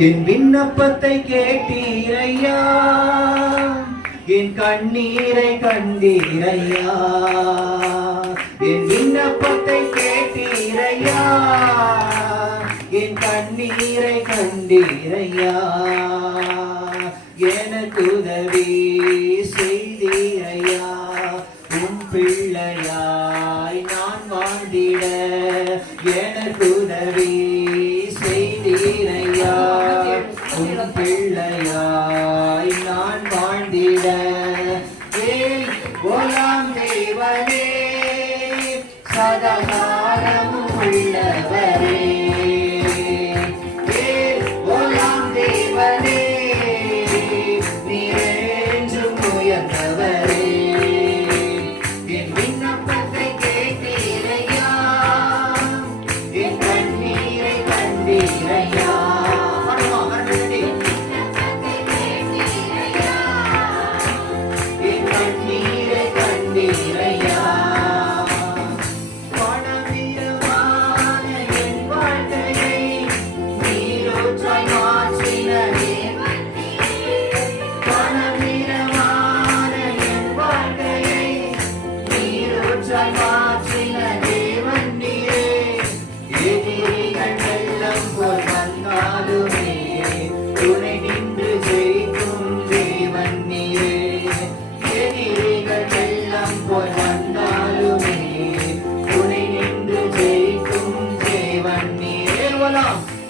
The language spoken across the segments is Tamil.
என் விண்ணப்பத்தை கேட்டீரையா? என் கண்ணீரை கண்டீரையா? என் விண்ணப்பத்தை கேட்டீரையா? என் கண்ணீரை கண்டீரையா? எனக்கு உதவி செய்தீரையா? உன் பிள்ளையாய் நான் வாழ்ந்திட எனக்கு உதவி விட. கோலாம்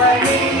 rain.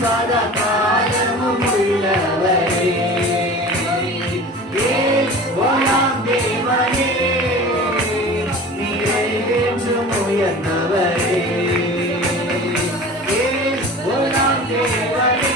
சதா காலமும் உள்ளவரே ஓலாம் தேவனே நிறைவேற்றும் உயர்ந்தவரே ஓலாம் தேவனே